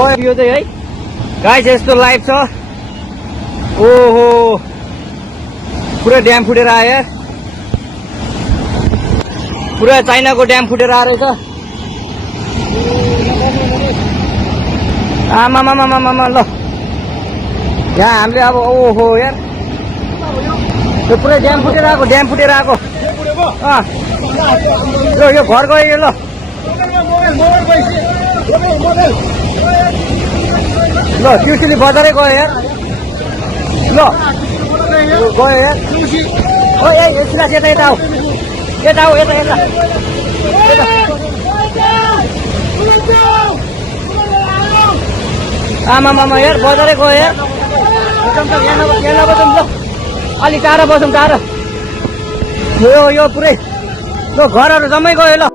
गयो यो चाहिँ है गाइस यस्तो लाइभ छ ओहो पुरा ड्याम फुटेर आयो यार पुरा चाइनाको ड्याम फुटेर आएर छ आमामामामामा ल यहाँ हामीले अब ओहो यार यो पुरै ड्याम फुटेर आएको यो घर गयो ल ल ट्युसली बजारै गयो यार ल गयो यार ओ यता यता आऊ यता आऊ यता यता आमामामा यार बजारै गयो यार यहाँ नबसौँ ल अलि टाढा बसौँ टाढा यो पुरै ल घरहरू जम्मै गयो ल